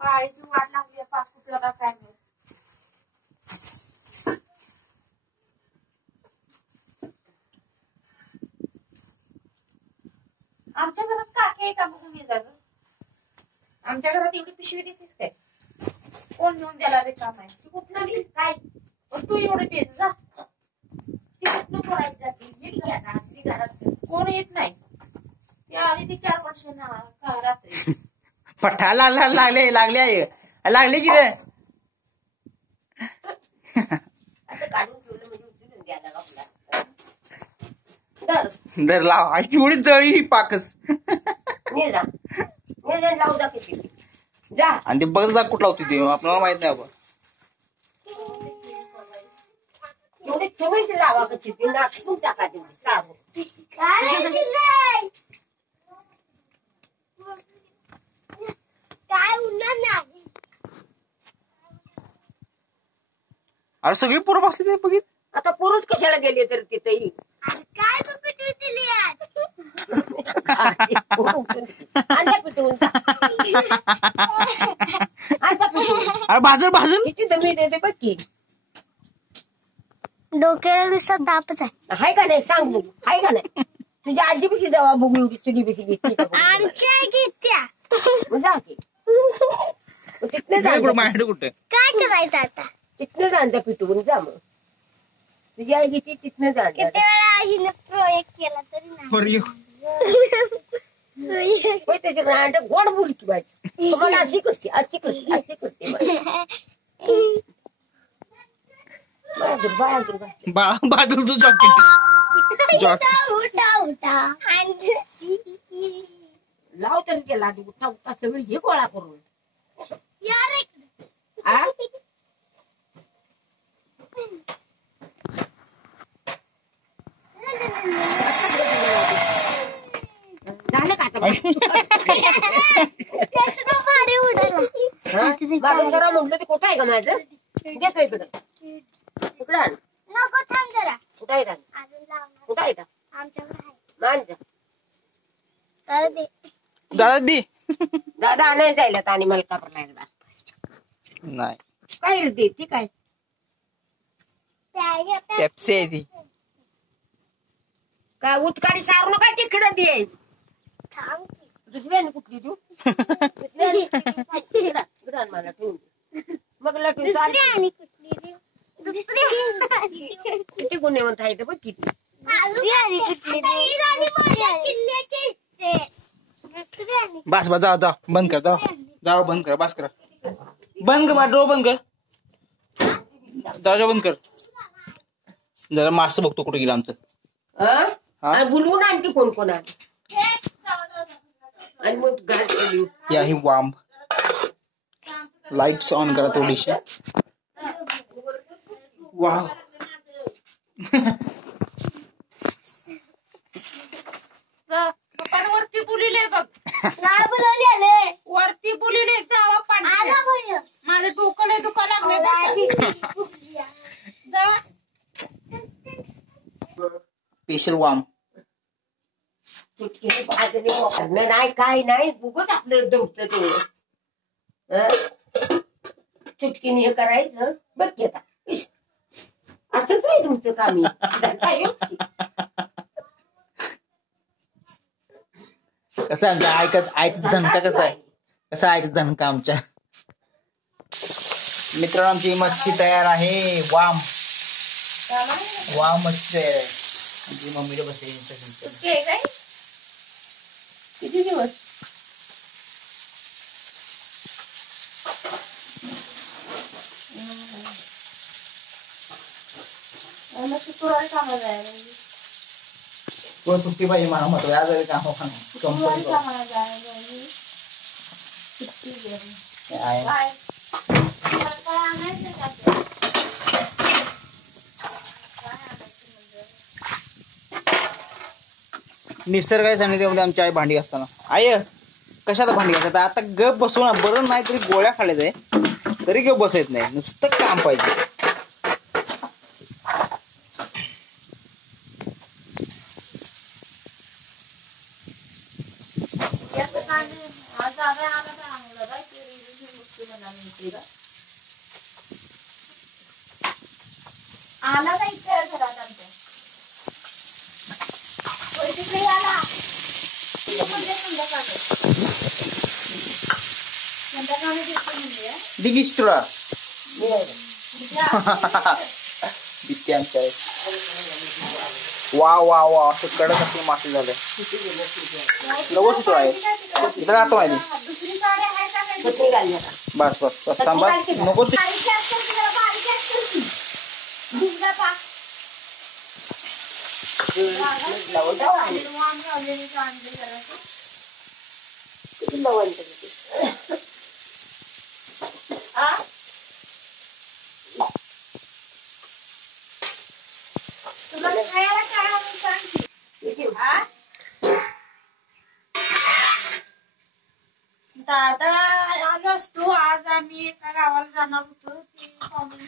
पाळीची वाट लागली पाक कुठलं का काय नाही. आमच्या घरात काकी आहे का बघून ये जा ग. आमच्या घरात एवढी पिशवी देतेस काय? कोण घेऊन द्यायला रे काम आहे ती कुठलं नाही काय तू एवढं देत जा. ती कुठलं बोलायची जाते घरात कोण येत नाही. ती आली ती 4 वर्षांना रात्री पठा लागले लागले की रे. आता काढून ठेवलं म्हणजे उचलून द्यायला आपला दर लाव एवढी जळी ही पाकस. ने जा लावू जा किती जा आणि ते बघ जा कुठला होती ते आपल्याला माहित नाही बाबा. एवढे चोवीस लावा कशी ती नाटकून टाका तेवढी साबण. काय उन्हात नाही. अरे सगळी पोरं बसली नाही बघित. आता पुरुष कशाला गेले तर तिथेही काय तू पिटू दिली आज. अरे भाजून किती दमी देते बघ की. डोक्याला नुसता दापच आहे. हाय का नाही सांग बघू हाय का नाही. तुझ्या आजी पिशी जावा बघू एवढी तुझी पिशी घेतली आमच्या घेत्या जा की तिथनं जा कुठे काय करायचं आता. तिथनं जा त्या पिटवून जा मग तुझी आई घेतली तिथनं जा. किती वेळा आईने प्रोजेक्ट केला तरी नाही. होय त्याच्या गोड बोलकी बाई मला अशी करते बाजूला तू उठा लाव तरी त्याला उठा उठा सगळी घे गोळा करून. झालं का आता जरा म्हटलं ते कुठं आहे का माझं देतो इकडं इकडं आण. नको थांब जरा. कुठं आहे कुठं आहे आमच्याकडे आहे. माणसं दादा दी दादा नाही जायला आणि मला कापडला एकदा नाही काय दे ती काय पेप्सी आहे ती. काय उतकाडी सारू नका तिकडं दे. दुसऱ्याने कुठली देऊ मला ठेवून मग लटून किती गुन्हेवंत आहे बघ किती. बस बस जाऊ बंद कर जाऊ बंद कर बस कर बंद कर डो बंद कर दरवाजा बंद कर. जरा मास्क बघतो कुठे गेला आमचं. बोलवून आणखी कोण कोण आणि मग गाडी या ही वाम लाईट्स ऑन करा थोडीशी. वाव वरती बोलिले बघ बोलवले वरती बोलिले जावा पाणी माझं डोकं नाही दुखा लागलं. स्पेशल वाम नाही काय नाही उगच आपलं दमतं तेवढं चुटकीने हे करायचं बघ की आता असंच नाही तुमचं काम. कसं आईचं झणका कसं आहे कसं आईचं झणका आमच्या मित्रांनो. आमची मच्छी तयार आहे. वाम मच्छी तयार आहे. मम्मीला बसले काय किती दिवस कामाला जायला सुट्टी पाहिजे मला महत्व आज काम कंपनी कामाला जायला निसर्ग आहे सांगितलं आमची आई भांडी असताना. आय कशात भांडी घालतात आता गप बसून बरं नाही तरी गोळ्या खाल्ल्याच आहे तरी गप बसायत नाही नुसतं काम पाहिजे. आज आला नाही त्या घरात आमच्या होय, तिकडे आला तिथं म्हणजे संध्याकाळी देतो म्हणजे दिगीश तुला दिसते आमच्या वा वा वा असं कडक असं मासे झाले व्यवस्थित आहे इथं राहतो माहिती दुसरी साडी आहे का काही बस बस बस थांबा नको ते- बारीक असतं की जरा बारीक असतं की. भिजला पाक. वांग लावलेली कांदे जरासं. आ? तुला खायला काय आणून सांग की. आ? दादा आलो असतो आज आम्ही एका गावाला जाणार होतो ती पाहुणे